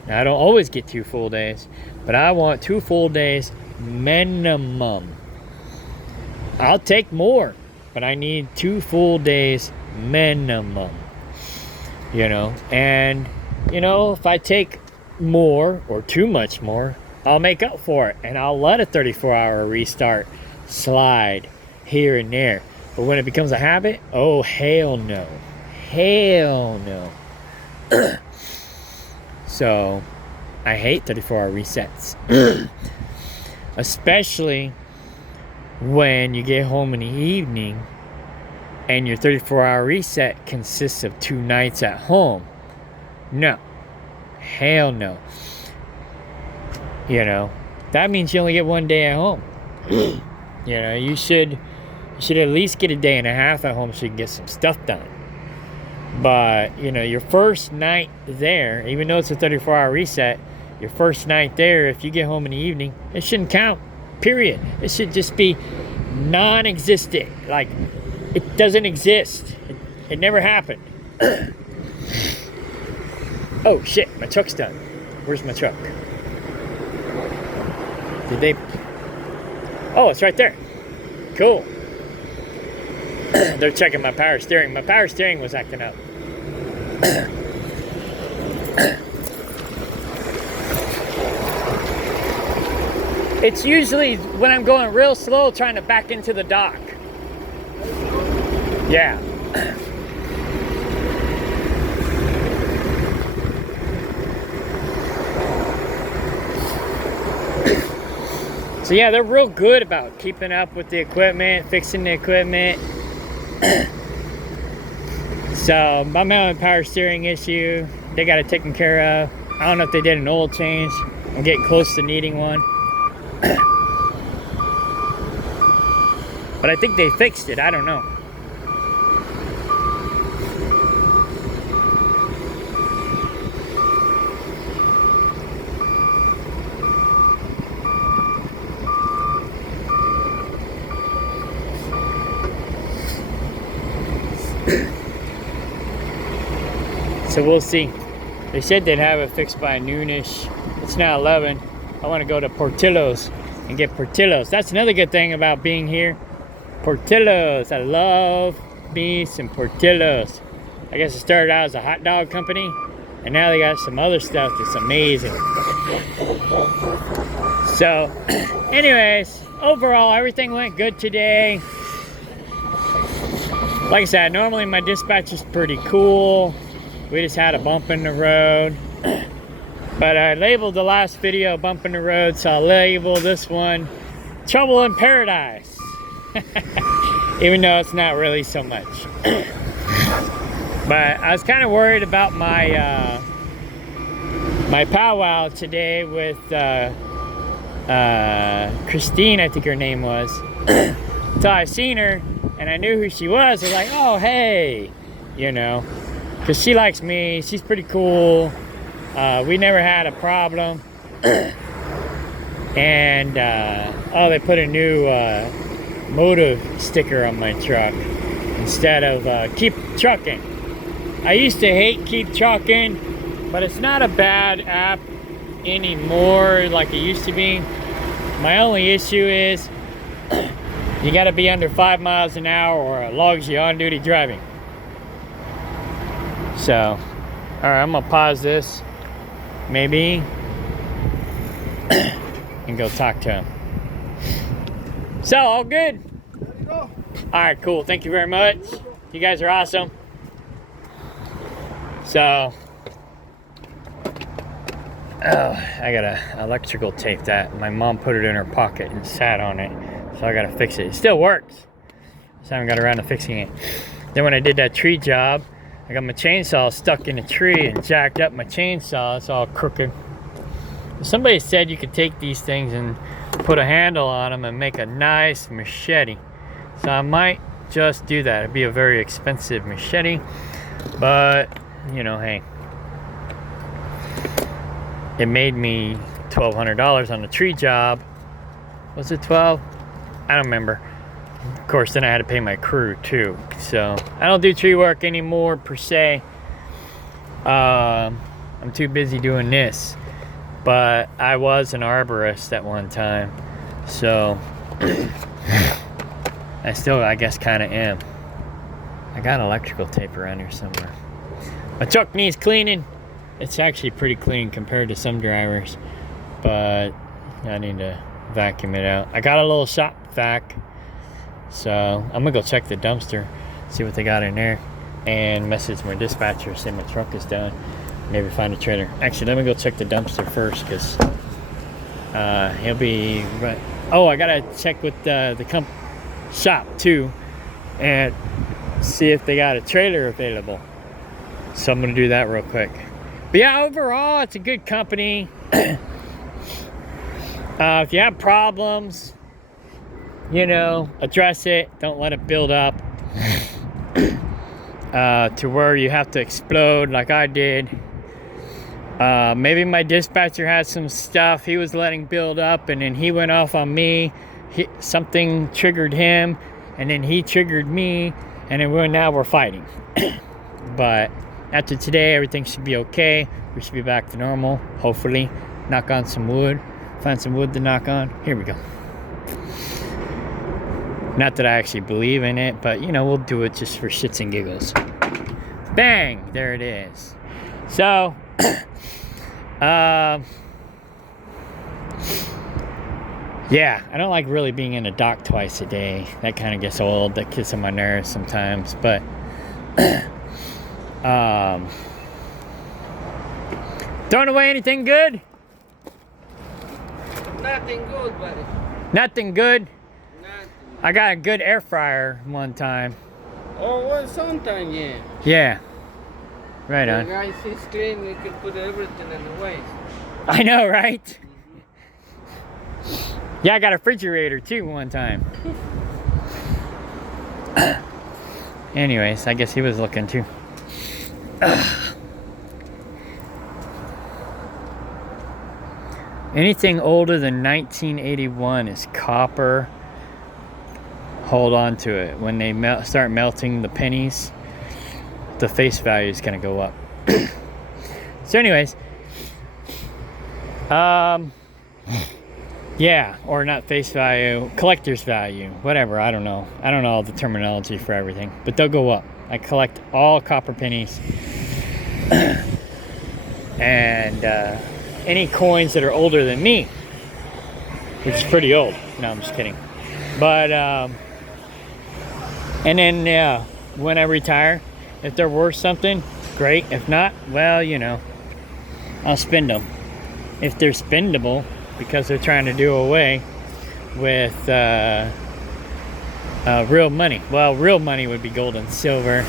Now, I don't always get 2 full days, but I want 2 full days minimum. I'll take more, but I need 2 full days minimum, you know. And, you know, if I take more or too much more, I'll make up for it. And I'll let a 34-hour restart slide here and there. But when it becomes a habit, oh, hell no. Hell no. So, I hate 34-hour resets. Especially when you get home in the evening and your 34-hour reset consists of 2 nights at home. No. Hell no. You know, that means you only get 1 day at home. You know, you should at least get a day and a half at home so you can get some stuff done. But, you know, your first night there, even though it's a 34-hour reset, your first night there, if you get home in the evening, it shouldn't count, period. It should just be non-existent. Like, it doesn't exist. It never happened. Oh, shit, my truck's done. Where's my truck? Did they... Oh, it's right there. Cool. They're checking my power steering. My power steering was acting up. It's usually when I'm going real slow trying to back into the dock. Yeah. So yeah, they're real good about keeping up with the equipment, fixing the equipment. So I'm having a power steering issue. They got it taken care of. I don't know if they did an oil change. I'm getting close to needing one. But I think they fixed it. I don't know. So we'll see. They said they'd have it fixed by noonish. It's now 11. I want to go to Portillo's and get Portillo's. That's another good thing about being here. Portillo's. I love me some Portillo's. I guess it started out as a hot dog company, and now they got some other stuff that's amazing. So, anyways, overall, everything went good today. Like I said, normally my dispatch is pretty cool. We just had a bump in the road. But I labeled the last video Bump in the Road, so I'll label this one Trouble in Paradise. Even though it's not really so much. But I was kind of worried about my my powwow today with Christine, I think her name was. So I seen her and I knew who she was. I was like, oh, hey, you know, because she likes me. She's pretty cool. We never had a problem. And oh, they put a new motive sticker on my truck instead of keep trucking. I used to hate keep trucking, but it's not a bad app anymore like it used to be. My only issue is you got to be under 5 miles an hour or it logs you on duty driving. So, all right, I'm gonna pause this, maybe, and go talk to him. So, all good? All right, cool. Thank you very much. You guys are awesome. So, oh, I gotta electrical tape that. My mom put it in her pocket and sat on it, so I gotta fix it. It still works. Just haven't got around to fixing it. Then when I did that tree job, I got my chainsaw stuck in a tree and jacked up my chainsaw. It's all crooked. Somebody said you could take these things and put a handle on them and make a nice machete. So I might just do that. It'd be a very expensive machete, but you know, hey, it made me $1,200 on the tree job. Was it 12? I don't remember. Of course, then I had to pay my crew too. So I don't do tree work anymore per se. I'm too busy doing this. But I was an arborist at one time. So I still, I guess, kind of am. I got electrical tape around here somewhere. My truck needs cleaning. It's actually pretty clean compared to some drivers. But I need to vacuum it out. I got a little shop vac. So I'm gonna go check the dumpster, see what they got in there, and message my dispatcher, say my truck is done. Maybe find a trailer. Actually, let me go check the dumpster first, because he'll be right. Oh, I gotta check with the shop too, and see if they got a trailer available. So I'm gonna do that real quick. But yeah, overall, it's a good company. If you have problems, you know, address it. Don't let it build up to where you have to explode like I did. Maybe my dispatcher had some stuff he was letting build up, and then he went off on me. Something triggered him, and then he triggered me, and then now we're fighting. But after today, everything should be okay. We should be back to normal, hopefully. Knock on some wood. Find some wood to knock on. Here we go. Not that I actually believe in it, but you know, we'll do it just for shits and giggles. Bang! There it is. So, yeah, I don't like really being in a dock twice a day. That kind of gets old. That gets on my nerves sometimes. But, throwing away anything good? Nothing good, buddy. Nothing good? Nothing. I got a good air fryer one time. Oh, well, sometime, yeah. Yeah. Right The on. guy sees clean, we can put everything in the waste. I know, right? Yeah, I got a refrigerator too one time. Anyways, I guess he was looking too. Anything older than 1981 is copper. Hold on to it. When they start melting the pennies, the face value is going to go up. So anyways, yeah, or not face value, collector's value, whatever. I don't know all the terminology for everything, but they'll go up. I collect all copper pennies and any coins that are older than me, which is pretty old. No, I'm just kidding. But and then yeah, when I retire, if they're worth something, great. If not, well, you know, I'll spend them. If they're spendable, because they're trying to do away with real money. Well, real money would be gold and silver,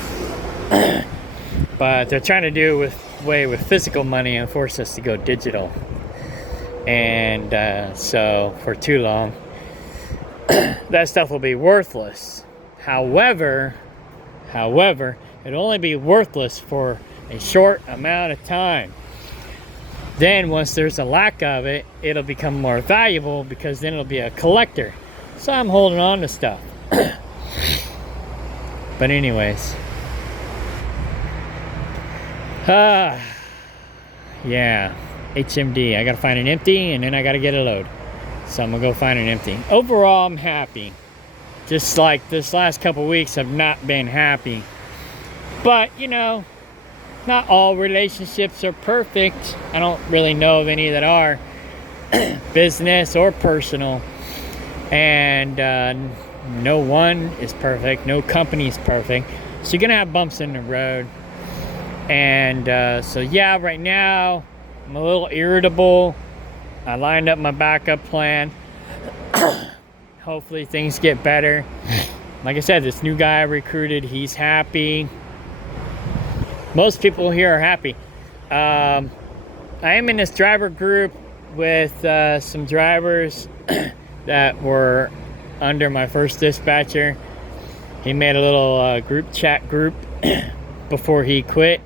but they're trying to do away with physical money and force us to go digital. And so for too long, that stuff will be worthless. However, it'll only be worthless for a short amount of time. Then once there's a lack of it, it'll become more valuable, because then it'll be a collector. So I'm holding on to stuff. But anyways, yeah, HMD. I gotta find an empty, and then I gotta get a load. So I'm gonna go find an empty. Overall, I'm happy. Just like this last couple weeks, I've not been happy. But, you know, not all relationships are perfect. I don't really know of any that are. Business or personal. And no one is perfect. No company is perfect. So you're going to have bumps in the road. And so, yeah, right now, I'm a little irritable. I lined up my backup plan. Hopefully things get better. Like I said, this new guy I recruited, he's happy. Most people here are happy. I am in this driver group with some drivers that were under my first dispatcher. He made a little group chat group before he quit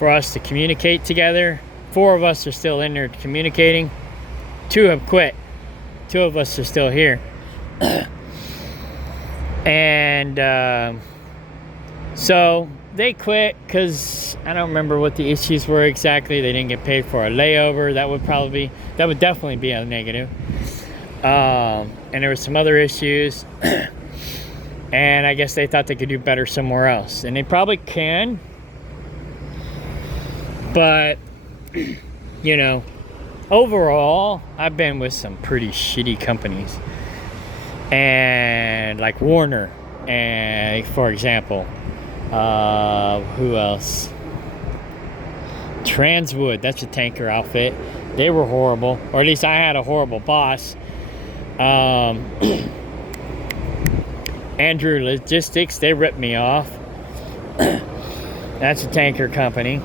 for us to communicate together. 4 of us are still in there communicating. 2 have quit. 2 of us are still here. And so they quit because I don't remember what the issues were exactly. They didn't get paid for a layover. That would definitely be a negative. And there were some other issues. And I guess they thought they could do better somewhere else. And they probably can. But, you know, overall, I've been with some pretty shitty companies. and like Warner, and for example, who else? Transwood, that's a tanker outfit. They were horrible, or at least I had a horrible boss. Andrew Logistics, they ripped me off. That's a tanker company.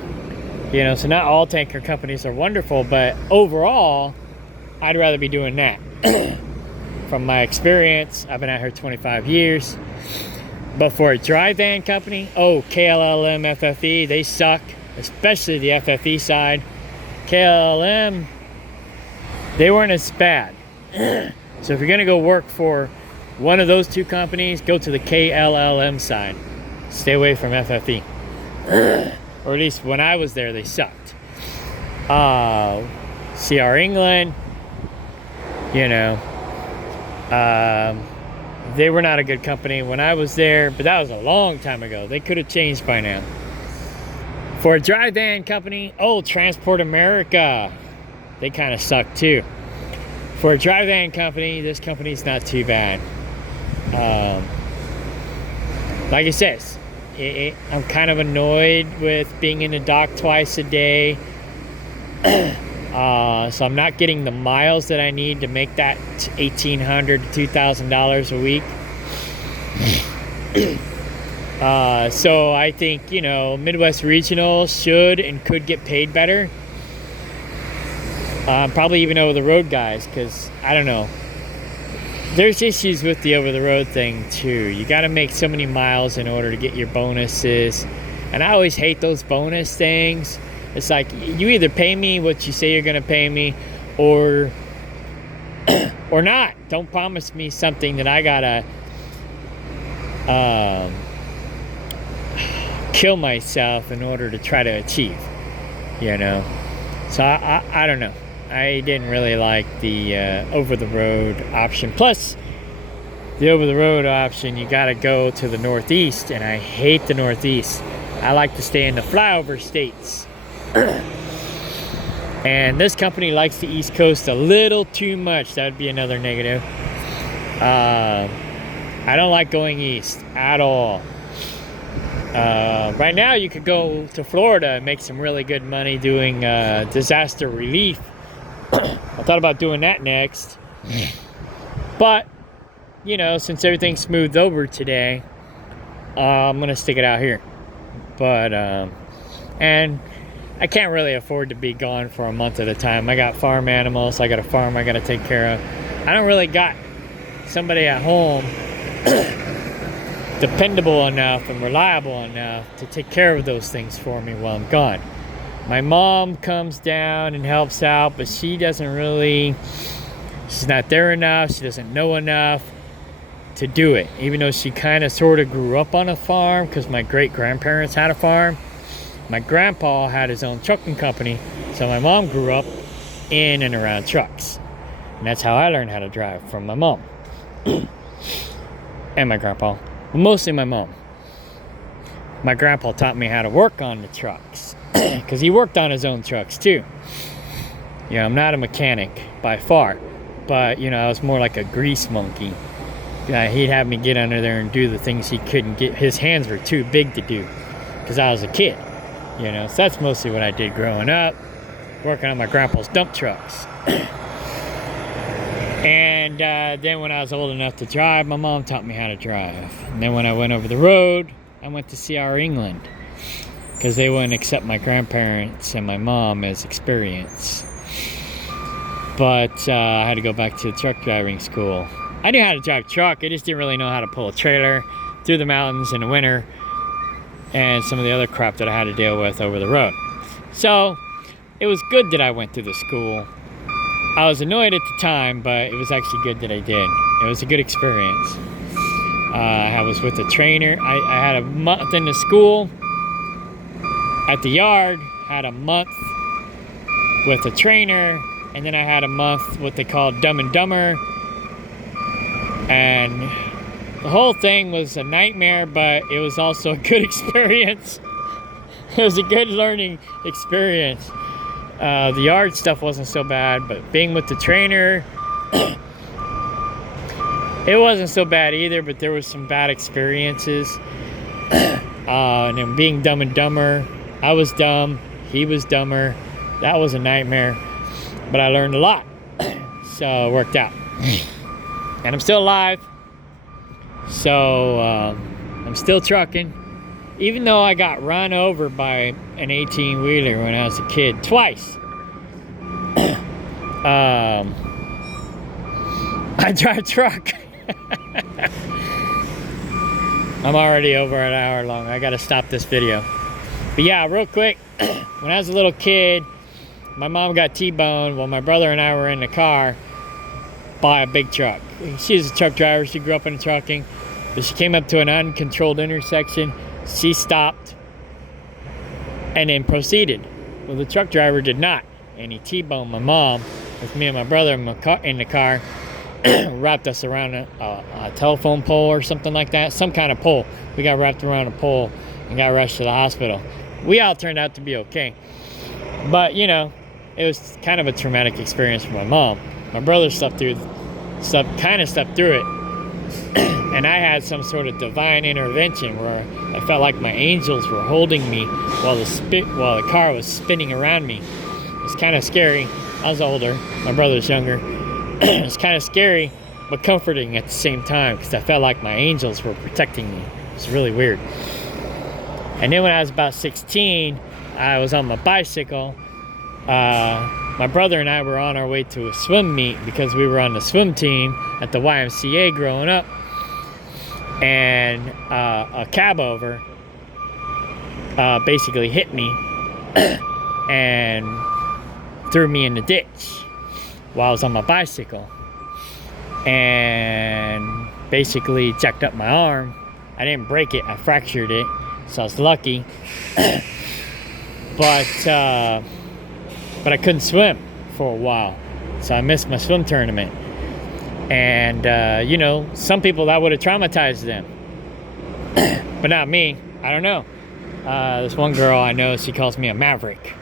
You know, so not all tanker companies are wonderful, but overall, I'd rather be doing that. From my experience, I've been out here 25 years. But for a dry van company, KLLM, FFE, they suck, especially the FFE side. KLLM, they weren't as bad. So if you're gonna go work for one of those two companies, go to the KLLM side. Stay away from FFE. Or at least when I was there, they sucked. CR England, you know, they were not a good company when I was there, but that was a long time ago. They could have changed by now. For a dry van company, Transport America, they kind of suck too. For a dry van company, this company's not too bad. Like I said, I'm kind of annoyed with being in the dock twice a day. So I'm not getting the miles that I need to make that $1,800 to $2,000 a week. So I think, you know, Midwest Regional should and could get paid better. Probably even over the road guys, because I don't know. There's issues with the over the road thing too. You got to make so many miles in order to get your bonuses. And I always hate those bonus things. It's like, you either pay me what you say you're going to pay me, or not. Don't promise me something that I got to kill myself in order to try to achieve, you know. So I don't know. I didn't really like the over-the-road option. Plus, the over-the-road option, you got to go to the Northeast, and I hate the Northeast. I like to stay in the flyover states. And this company likes the East Coast a little too much. That would be another negative. I don't like going east at all. Right now, you could go to Florida and make some really good money doing disaster relief. I thought about doing that next. But, you know, since everything's smoothed over today, I'm going to stick it out here. But, and I can't really afford to be gone for a month at a time. I got farm animals. I got a farm I got to take care of. I don't really got somebody at home dependable enough and reliable enough to take care of those things for me while I'm gone. My mom comes down and helps out, but she doesn't really, she's not there enough. She doesn't know enough to do it, even though she kind of sort of grew up on a farm because my great-grandparents had a farm. My grandpa had his own trucking company, so my mom grew up in and around trucks. And that's how I learned how to drive, from my mom. And my grandpa. But mostly my mom. My grandpa taught me how to work on the trucks, because he worked on his own trucks too. You know, I'm not a mechanic by far, but, you know, I was more like a grease monkey. He'd have me get under there and do the things he couldn't get. His hands were too big to do, because I was a kid. You know, so that's mostly what I did growing up, working on my grandpa's dump trucks. And then when I was old enough to drive, my mom taught me how to drive. And then when I went over the road, I went to CR England, because they wouldn't accept my grandparents and my mom as experience. But I had to go back to truck driving school. I knew how to drive a truck, I just didn't really know how to pull a trailer through the mountains in the winter, and some of the other crap that I had to deal with over the road. So it was good that I went to the school. I was annoyed at the time, but it was actually good that I did. It was a good experience. I was with a trainer. I had a month in the school at the yard, had a month with a trainer, and then I had a month what they call Dumb and Dumber. And the whole thing was a nightmare, but it was also a good experience. It was a good learning experience. The yard stuff wasn't so bad, but being with the trainer It wasn't so bad either, but there was some bad experiences. And then being Dumb and Dumber, I was dumb, he was dumber. That was a nightmare, but I learned a lot, so it worked out. And I'm still alive, so I'm still trucking, even though I got run over by an 18-wheeler when I was a kid, twice. I drive truck. I'm already over an hour long. I gotta stop this video. But yeah, real quick, when I was a little kid, my mom got T-boned while my brother and I were in the car by a big truck. She was a truck driver. She grew up in trucking. But she came up to an uncontrolled intersection. She stopped and then proceeded. Well, the truck driver did not. And he T-boned my mom with me and my brother in the car. Wrapped us around a telephone pole or something like that. Some kind of pole. We got wrapped around a pole and got rushed to the hospital. We all turned out to be okay. But, you know, it was kind of a traumatic experience for my mom. My brother slept through it. And I had some sort of divine intervention where I felt like my angels were holding me while the car was spinning around me. It was kind of scary. I was older. My brother's younger. It was kind of scary, but comforting at the same time because I felt like my angels were protecting me. It was really weird. And then when I was about 16, I was on my bicycle. My brother and I were on our way to a swim meet because we were on the swim team at the YMCA growing up. And a cab over basically hit me and threw me in the ditch while I was on my bicycle, and basically jacked up my arm. I didn't break it, I fractured it, so I was lucky. But I couldn't swim for a while, so I missed my swim tournament. And you know, some people that would have traumatized them, but not me. I don't know. This one girl I know, she calls me a maverick,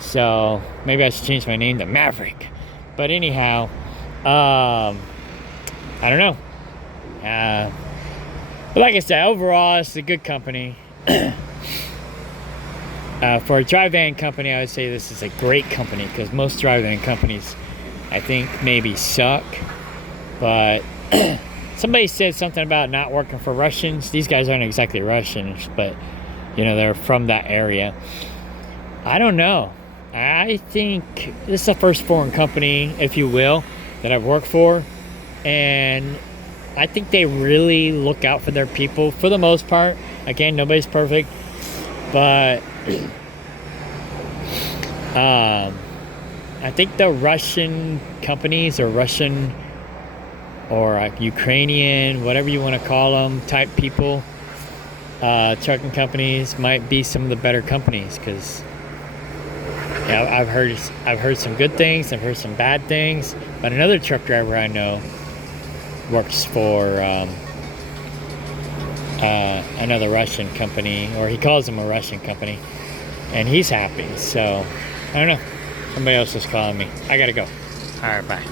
so maybe I should change my name to Maverick. But anyhow, I don't know. But like I said, overall, it's a good company. For a dry van company, I would say this is a great company because most dry van companies, I think, maybe suck. But somebody said something about not working for Russians. These guys aren't exactly Russians, but, you know, they're from that area. I don't know. I think this is the first foreign company, if you will, that I've worked for, and I think they really look out for their people for the most part. Again, nobody's perfect, but I think the Russian companies or Russian or Ukrainian, whatever you want to call them, type people, trucking companies might be some of the better companies because. Yeah, I've heard some good things, I've heard some bad things, but another truck driver I know works for another Russian company, or he calls them a Russian company, and he's happy. So I don't know. Somebody else is calling me. I gotta go. All right, bye.